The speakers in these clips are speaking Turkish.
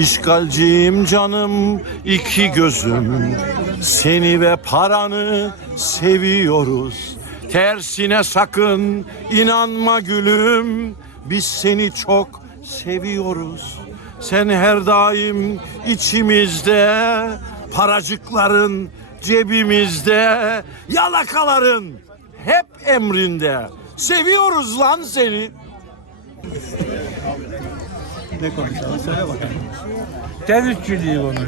İşgalciyim canım iki gözüm. Seni ve paranı seviyoruz. Tersine sakın inanma gülüm. Biz seni çok seviyoruz. Sen her daim içimizde Paracıkların cebimizde Yalakaların hep emrinde. Seviyoruz lan seni Ne konuşalım? Söyle bakalım. Tenisçiliği konuş.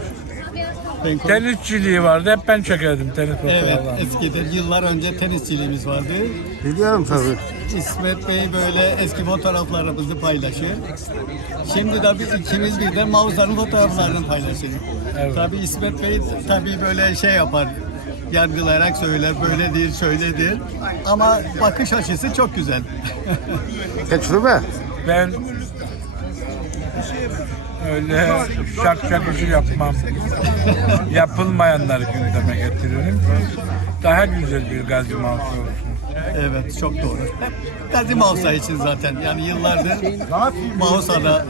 Ben konuş- Tenisçiliği vardı. Hep ben çekerdim tenis Evet, fotoğraflarını. eskiden yıllar önce tenisçiliğimiz vardı. Biliyorum tabii. İsmet Bey böyle eski fotoğraflarımızı paylaşır. Şimdi de biz ikimiz birden Mavza'nın fotoğraflarını paylaşırız. Tabii İsmet Bey tabii böyle şey yapar. Yargılayarak söyler, böyle değil, şöyle değil. Ama bakış açısı çok güzel. Tecrübe. Ben öyle şak şak işi yapmam. Yapılmayanları gündeme getiririm daha güzel bir gazi mavsi olsun. Evet, çok doğru. Gazi Mavsa için zaten. Yani yıllardır Mavsa'da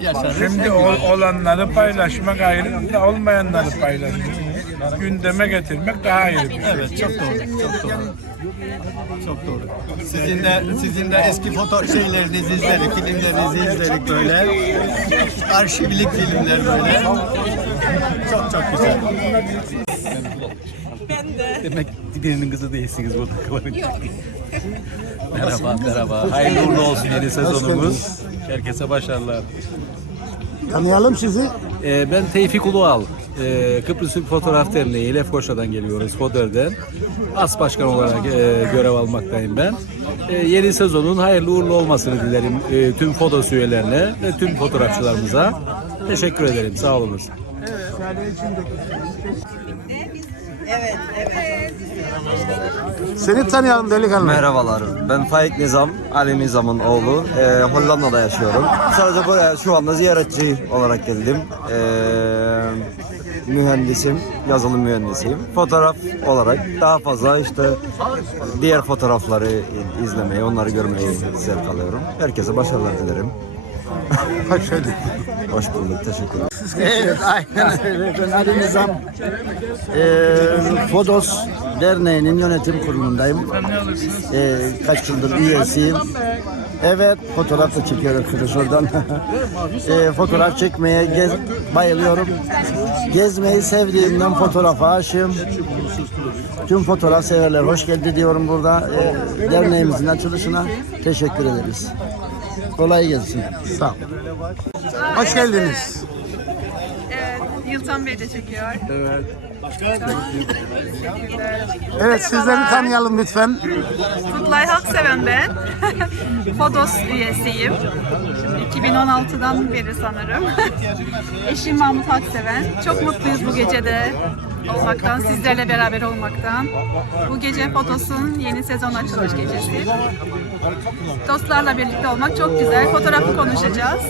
yaşarız. Şimdi ol- olanları paylaşmak ayrı, da olmayanları paylaşmak. Gündeme getirmek daha ayrı bir şey. Evet çok doğru. Çok doğru. Çok doğru. Sizin de sizin de eski foto şeylerinizi izledik, filmlerinizi izledik böyle. Arşivlik filmler böyle. Çok çok güzel. Demek birinin kızı değilsiniz burada kalanın. merhaba, merhaba. Hayırlı uğurlu olsun yeni sezonumuz. Herkese başarılar. Tanıyalım sizi. Ee, ben Tevfik Ulual. Ee, Kıbrıs Türk Fotoğraf Derneği Lefkoşa'dan geliyoruz, FODER'den. As Başkan olarak e, görev almaktayım ben. Ee, yeni sezonun hayırlı uğurlu olmasını dilerim e, tüm FODOS üyelerine ve tüm fotoğrafçılarımıza. Teşekkür ederim, sağ olunuz. Seni tanıyalım delikanlı. Merhabalar. Ben Faik Nizam, Ali Nizam'ın oğlu. Ee, Hollanda'da yaşıyorum. Sadece buraya şu anda ziyaretçi olarak geldim. Ee, mühendisim, yazılım mühendisiyim. Fotoğraf olarak daha fazla işte diğer fotoğrafları izlemeyi, onları görmeyi zevk alıyorum. Herkese başarılar dilerim. Hoş geldin. Hoş bulduk, teşekkür ederim. Evet, aynen öyle. Ben Ali Nizam. Ee, Fodos Derneği'nin yönetim kurulundayım. Ee, kaç yıldır üyesiyim. Evet, fotoğraf da çekiyorum arkadaş oradan. Ee, fotoğraf çekmeye gez, bayılıyorum. Gezmeyi sevdiğimden fotoğrafa aşığım. Tüm fotoğraf severler hoş geldi diyorum burada. Ee, derneğimizin açılışına teşekkür ederiz. Kolay gelsin. Sağ ol. Hoş geldiniz. Yıltan Bey de çekiyor. Evet. Evet sizleri tanıyalım lütfen. Kutlay Hakseven ben. Fodos üyesiyim. 2016'dan beri sanırım. Eşim Mahmut Hakseven. Çok mutluyuz bu gecede olmaktan, sizlerle beraber olmaktan. Bu gece Fotos'un yeni sezon açılış gecesi. Dostlarla birlikte olmak çok güzel. Fotoğrafı konuşacağız.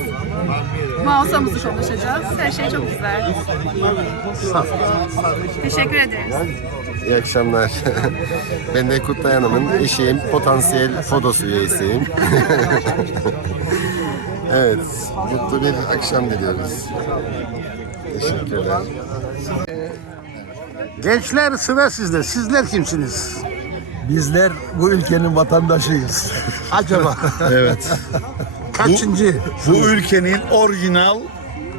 Mağazamızı konuşacağız. Her şey çok güzel. Teşekkür ederiz. İyi akşamlar. ben de Kutlay Hanım'ın eşiyim. Potansiyel Fodos üyesiyim. evet. Mutlu bir akşam diliyoruz. Teşekkürler. Gençler sıra sizde. Sizler kimsiniz? Bizler bu ülkenin vatandaşıyız. Acaba Evet. kaçıncı? Bu ülkenin orijinal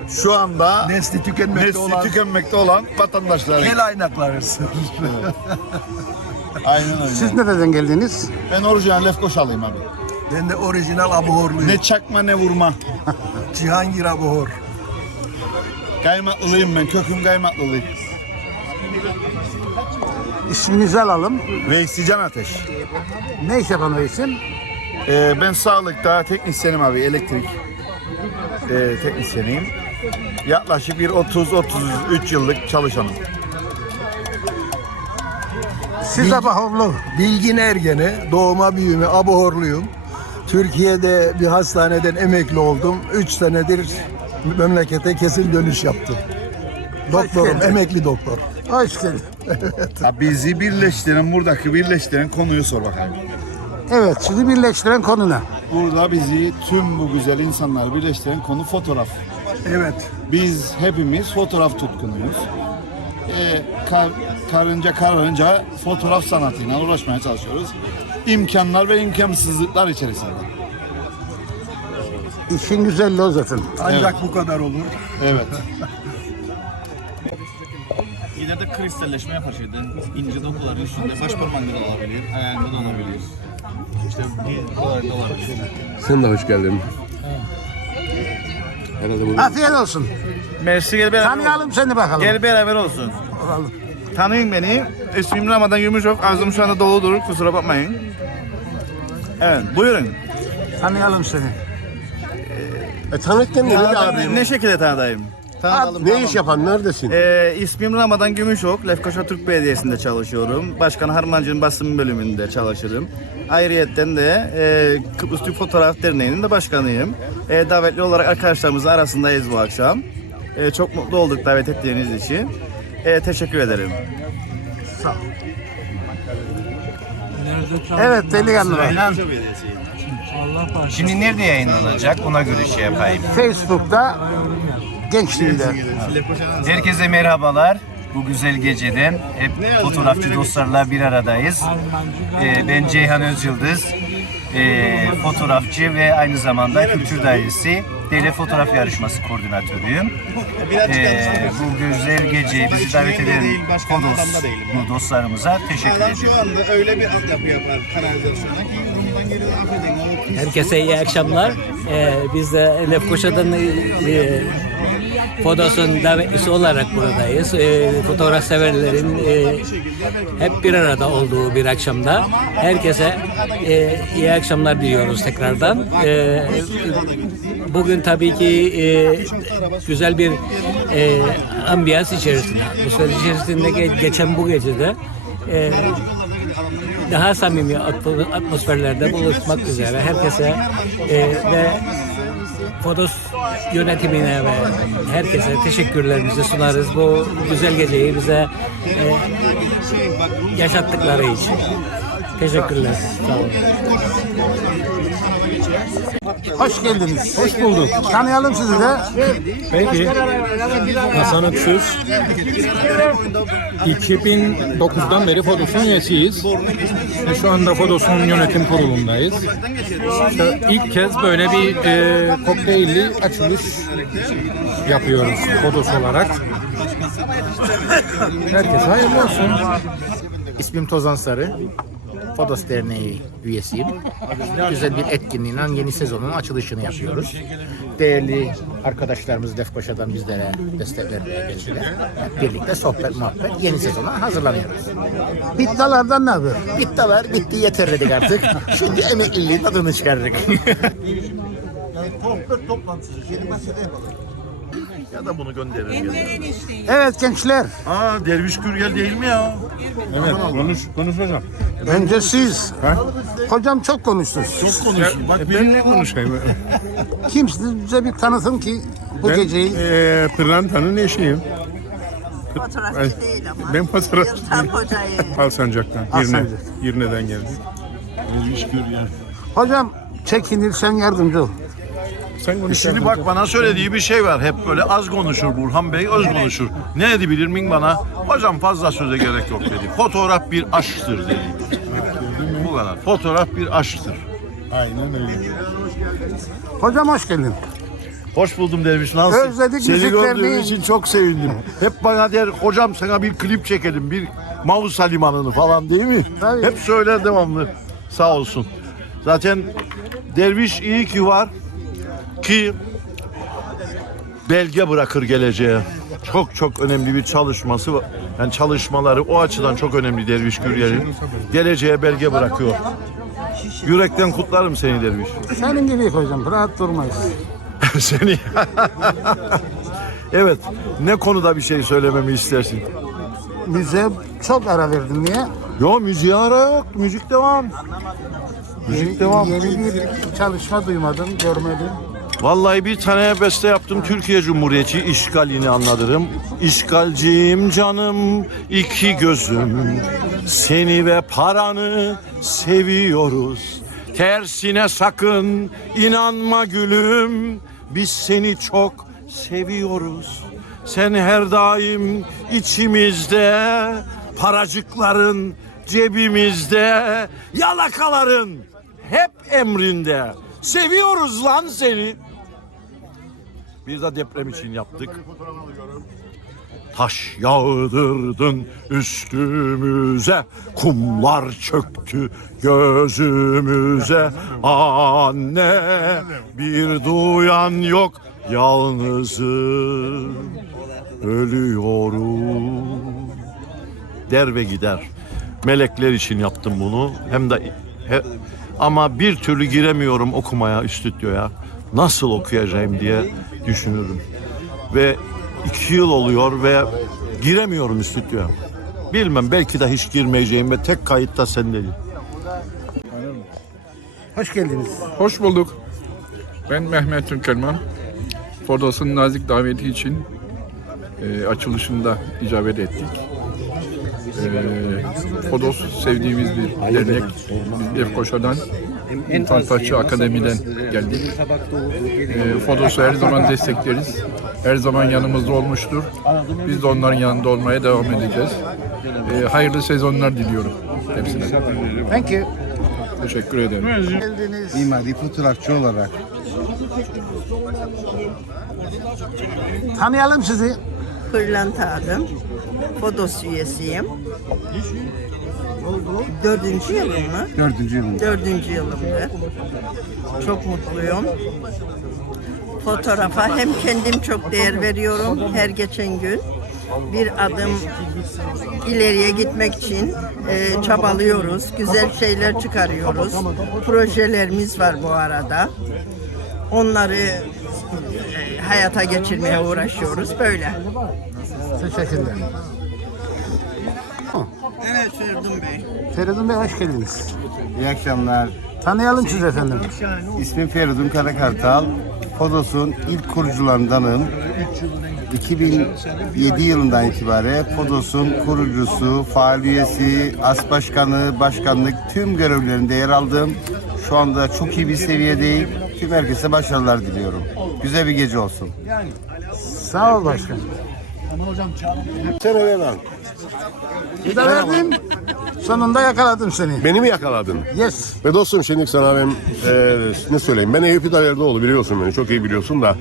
şu anda Nesli tükenmekte nesli olan tükenmekte olan vatandaşlar. el aynaklarız. Aynen öyle. Siz nereden geldiniz? Ben orijinal Lefkoşalıyım abi. Ben de orijinal Abuhorluyum. Ne çakma ne vurma. Cihangir Abuhor. Kaymaklılıyım ben. Köküm kaymaklılıyım. İsminizi alalım. Veysi Can Ateş. Ne iş yapan o isim? Ee, ben sağlıkta teknisyenim abi. Elektrik ee, teknisyeniyim. Yaklaşık bir 30-33 yıllık çalışanım. Siz de Bahorlu. Bilgin Ergen'i, doğuma büyüme Abuhorluyum. Türkiye'de bir hastaneden emekli oldum. 3 senedir memlekete kesin dönüş yaptım. Doktorum, emekli doktor. Hoş geldin. Ha, bizi birleştiren, buradaki birleştiren konuyu sor bakalım. Evet sizi birleştiren konu ne? Burada bizi tüm bu güzel insanlar birleştiren konu fotoğraf. Evet. Biz hepimiz fotoğraf tutkunuyuz. Ee, kar- karınca karınca fotoğraf sanatıyla uğraşmaya çalışıyoruz. İmkanlar ve imkansızlıklar içerisinde. İşin güzelliği o zaten. Ancak bu kadar olur. Evet. İleride kristalleşme yapar şeyden. İnce dokuların üstünde baş parmağında da olabilir, ayağında da olabilir. İşte bu buralarda olabilir. Sen de hoş geldin. Afiyet olsun. Mersi gel beraber Tanıyalım seni bakalım. Gel beraber olsun. Tanıyın beni. İsmim Ramazan Gümüşok. Ağzım şu anda doludur. Kusura bakmayın. Evet, buyurun. Tanıyalım seni. E, tanıt kendini bir abi. Ne şekilde tanıdayım? Ne iş yapan? Neredesin? Ee, ismim Ramazan Gümüşok. Lefkoşa Türk Belediyesi'nde çalışıyorum. Başkan Harmancı'nın basın bölümünde çalışırım. Ayrıyetten de e, Kıbrıs Türk Fotoğraf Derneği'nin de başkanıyım. E, davetli olarak arkadaşlarımız arasındayız bu akşam. E, çok mutlu olduk davet ettiğiniz için. E, teşekkür ederim. Evet delikanlı. Şimdi nerede yayınlanacak? Ona göre şey yapayım. Facebook'ta gençliğinde. Herkese merhabalar. Bu güzel geceden hep fotoğrafçı dostlarla bir aradayız. Ee, ben Ceyhan Özyıldız. Ee, fotoğrafçı ve aynı zamanda Kültür Dairesi Devlet Fotoğraf Yarışması koordinatörüyüm. Ee, bu güzel geceye bizi davet eden Fodos bu dostlarımıza teşekkür ediyorum. anda öyle bir altyapı yapar kanalizasyona ki bundan geri affedin. Herkese iyi akşamlar. Ee, biz de Lefkoşa'dan e, Fodos'un davetlisi olarak buradayız. Ee, fotoğraf severlerin e, hep bir arada olduğu bir akşamda. Herkese e, iyi akşamlar diliyoruz tekrardan. Ee, bugün tabii ki e, güzel bir e, ambiyans içerisinde, atmosfer içerisinde ge- geçen bu gecede e, daha samimi atmo- atmosferlerde buluşmak üzere herkese e, ve Fodos yönetimine ve herkese teşekkürlerimizi sunarız. Bu güzel geceyi bize e, yaşattıkları için. Teşekkürler. Sağ olun. Hoş geldiniz. Hoş bulduk. Tanıyalım sizi de. Peki. Hasan Öksüz. 2009'dan beri Fodos'un üyesiyiz. Şu anda Fodos'un yönetim kurulundayız. İşte ilk kez böyle bir e, kokteylli açılış yapıyoruz Fodos olarak. Herkese hayırlı olsun. İsmim Tozan Sarı. Fodos Derneği üyesiyim. Güzel bir etkinliğin yeni sezonun açılışını yapıyoruz. Değerli arkadaşlarımız Lefkoşa'dan bizlere destek vermeye geldiler. Birlikte sohbet muhabbet yeni sezona hazırlanıyoruz. Bittalardan ne haber? Bittalar bitti yeter dedik artık. Şimdi emekliliğin tadını çıkardık. Ya da bunu gönderirim. Evet gençler. Aa Derviş Gürgel değil mi ya? Evet konuş, konuş hocam. Önce siz. Hocam çok konuştunuz. Çok konuşsun. Bak Ben ne konuşayım? Kimsiniz bize bir tanıtın ki bu geceyi e, Pırlanta'nın eşiyim. Fotoğrafçı değil ama. Ben fotoğraf Yıltar hocayı. Alsancak'tan, Alsancak. Girne'den geldik. Derviş Gürgel. Hocam çekinirsen yardımcı ol. Sen konuş. Şimdi bak bana söylediği bir şey var. Hep böyle az konuşur Burhan Bey, az konuşur. Ne dedi bilir miyim bana? Hocam fazla söze gerek yok dedi. Fotoğraf bir aşktır dedi. Bu kadar. Fotoğraf bir aşktır. Aynen öyle. Hocam hoş geldin. Hoş buldum Derviş. Nasılsın? Özledik Seni müziklerini. gördüğüm için çok sevindim. Hep bana der, hocam sana bir klip çekelim. Bir Mausa Limanı'nı falan değil mi? Tabii. Hep söyler devamlı. Sağ olsun. Zaten Derviş iyi ki var ki belge bırakır geleceğe. Çok çok önemli bir çalışması var. Yani çalışmaları o açıdan çok önemli Derviş Güryel'in. Geleceğe belge bırakıyor. Yürekten kutlarım seni Derviş. Senin gibi hocam rahat durmayız. seni. evet. Ne konuda bir şey söylememi istersin? Müziğe çok ara verdin niye? Yo müziğe ara yok. Müzik devam. Müzik Yeni, devam. yeni bir çalışma duymadım, görmedim. Vallahi bir tane beste yaptım. Türkiye Cumhuriyeti işgalini anlatırım. İşgalciyim canım, iki gözüm. Seni ve paranı seviyoruz. Tersine sakın inanma gülüm. Biz seni çok seviyoruz. Seni her daim içimizde, paracıkların cebimizde, yalakaların hep emrinde. Seviyoruz lan seni. Bir de deprem için yaptık. Taş yağdırdın üstümüze, kumlar çöktü gözümüze. Anne bir duyan yok, yalnızım ölüyorum. Der ve gider. Melekler için yaptım bunu. Hem de he- ama bir türlü giremiyorum okumaya stüdyoya. Nasıl okuyacağım diye düşünüyorum. Ve iki yıl oluyor ve giremiyorum stüdyoya. Bilmem belki de hiç girmeyeceğim ve tek kayıtta sendeyim. Hoş geldiniz. Hoş bulduk. Ben Mehmet Türkelman. Fodos'un nazik daveti için e, açılışında icabet ettik. E, Fodos sevdiğimiz bir dernek. Biz Lefkoşa'dan, İnfant Taşçı Akademi'den geldik. E, Fodos'u her zaman destekleriz. Her zaman yanımızda olmuştur. Biz de onların yanında olmaya devam edeceğiz. E, hayırlı sezonlar diliyorum hepsine. Thank you. Teşekkür ederim. Mimari fotoğrafçı olarak Tanıyalım sizi. Pırlanta adım. Fodos üyesiyim. Dördüncü yılım mı? dördüncü yılında. Dördüncü yılımdı. Çok mutluyum. Fotoğrafa hem kendim çok değer veriyorum her geçen gün. Bir adım ileriye gitmek için e, çabalıyoruz. Güzel şeyler çıkarıyoruz. Projelerimiz var bu arada. Onları e, hayata geçirmeye uğraşıyoruz. Böyle. Teşekkürler. Evet Ferdun Bey. Feridun Bey hoş geldiniz. İyi akşamlar. Tanıyalım sizi efendim. İsmim Feridun Karakartal. Fodos'un ilk kurucularındanım. 2007 yılından itibaren Fodos'un kurucusu, faal üyesi, as başkanı, başkanlık tüm görevlerinde yer aldım. Şu anda çok iyi bir seviyedeyim. Tüm herkese başarılar diliyorum. Güzel bir gece olsun. Sağ ol başkanım. Bir de verdim. Sonunda yakaladım seni. Beni mi yakaladın? Yes. Ve dostum şimdi sana ben e, ne söyleyeyim. Ben Eyüp Daverdoğlu biliyorsun beni çok iyi biliyorsun da.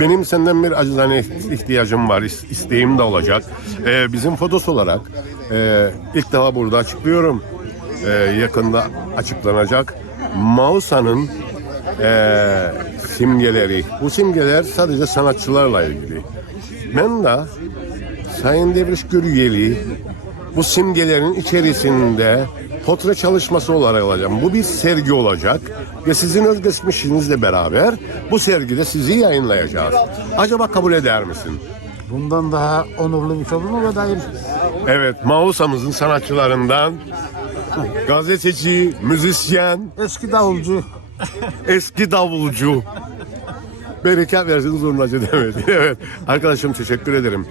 Benim senden bir acizane ihtiyacım var, is- isteğim de olacak. E, bizim Fodos olarak e, ilk defa burada açıklıyorum. E, yakında açıklanacak. Mausa'nın e, simgeleri. Bu simgeler sadece sanatçılarla ilgili. Ben de Sayın Devriş Gürüyeli bu simgelerin içerisinde portre çalışması olarak alacağım. Bu bir sergi olacak ve sizin özgeçmişinizle beraber bu sergide sizi yayınlayacağız. Acaba kabul eder misin? Bundan daha onurlu bir şey olur mu? Evet, Mausa'mızın sanatçılarından gazeteci, müzisyen, Eski davulcu. eski davulcu. Bereket versin zurnacı demedi. Evet. Arkadaşım teşekkür ederim.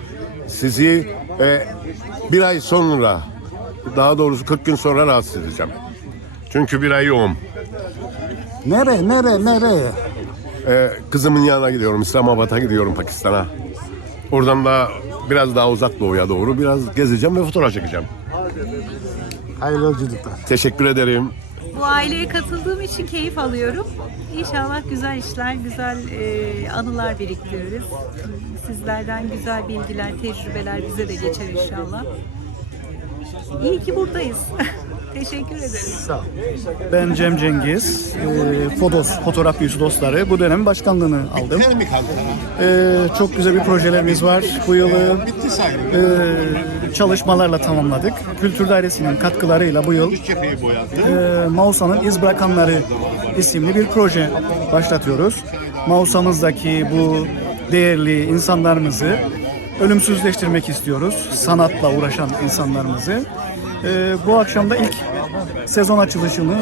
Sizi e, bir ay sonra, daha doğrusu 40 gün sonra rahatsız edeceğim. Çünkü bir ay yoğum. Nereye, nereye, nereye? E, kızımın yanına gidiyorum. İslamabad'a gidiyorum Pakistan'a. Oradan da biraz daha uzak doğuya doğru biraz gezeceğim ve fotoğraf çekeceğim. Hayırlı yolculuklar. Teşekkür ederim. Bu aileye katıldığım için keyif alıyorum. İnşallah güzel işler, güzel e, anılar biriktiririz. Sizlerden güzel bilgiler, tecrübeler bize de geçer inşallah. İyi ki buradayız. Teşekkür ederim. Ben Cem Cengiz, e, Fodos Fotoğraf Büyüsü Dostları. Bu dönem başkanlığını aldım. E, çok güzel bir projelerimiz var. Bu yılı e, çalışmalarla tamamladık. Kültür Dairesi'nin katkılarıyla bu yıl e, Mausa'nın İz Bırakanları isimli bir proje başlatıyoruz. Mausa'mızdaki bu değerli insanlarımızı ölümsüzleştirmek istiyoruz. Sanatla uğraşan insanlarımızı. Ee, bu akşam da ilk sezon açılışını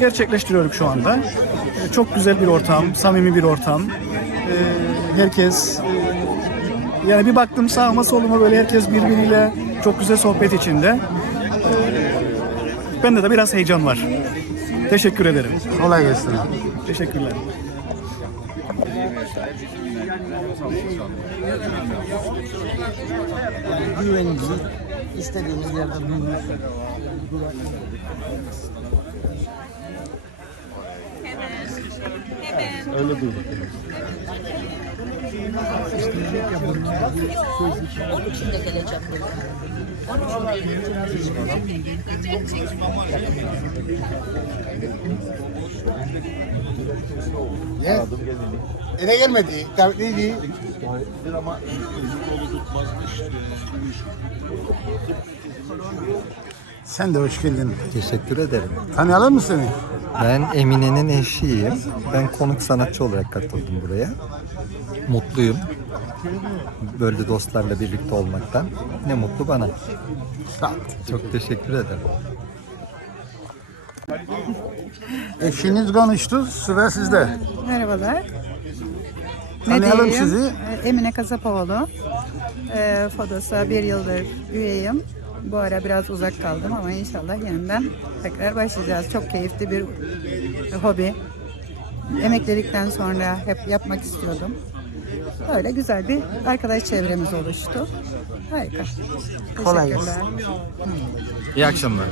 gerçekleştiriyoruz şu anda. Ee, çok güzel bir ortam, samimi bir ortam. Ee, herkes e, yani bir baktım sağıma soluma böyle herkes birbiriyle çok güzel sohbet içinde. Ee, bende de biraz heyecan var. Teşekkür ederim. Kolay gelsin. Teşekkürler. Güvenimizi istediğimiz yerde duyuyoruz. Öyle duyduk. Onun için de geleceğim. Yes. Eve gelmedi. Davetliydi. Sen de hoş geldin. Teşekkür ederim. Tanıyalım mı seni? Ben Emine'nin eşiyim. Ben konuk sanatçı olarak katıldım buraya. Mutluyum. Böyle dostlarla birlikte olmaktan. Ne mutlu bana. Çok teşekkür ederim. Eşiniz konuştu. Sıra sizde. Merhabalar. Tanıyalım diyeyim? sizi. Ee, Emine Kasapoğlu. Ee, Fodos'a bir yıldır üyeyim. Bu ara biraz uzak kaldım ama inşallah yeniden tekrar başlayacağız. Çok keyifli bir hobi. Emeklilikten sonra hep yapmak istiyordum. Böyle güzel bir arkadaş çevremiz oluştu. Harika. Kolay Teşekkürler. İyi akşamlar.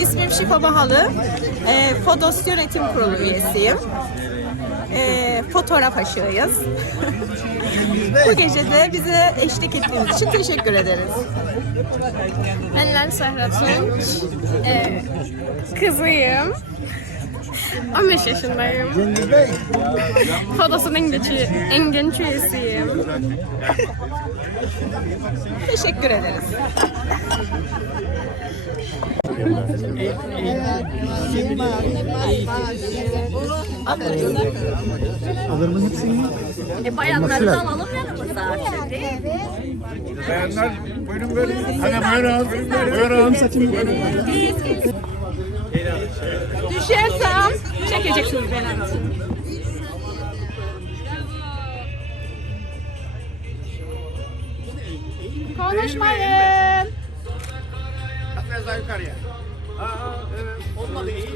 İsmim Şifa Bahalı. E, Fodos Yönetim Kurulu üyesiyim. E, fotoğraf aşığıyız. Bu gece de bize eşlik ettiğiniz için teşekkür ederiz. Ben Lan Sahra Tunç. Ee, kızıyım. 15 yaşındayım. Fodos'un en genç, en genç üyesiyim. Teşekkür ederiz. Alır mı hepsini? E, bayanları da alalım yanımıza artık. Bayanlar buyurun böyle. Hadi buyurun. Buyurun. Saçını Düşersem çekeceksiniz beni. Konuşmayın. Biraz daha yukarıya. Aa, evet. Olmadı iyi.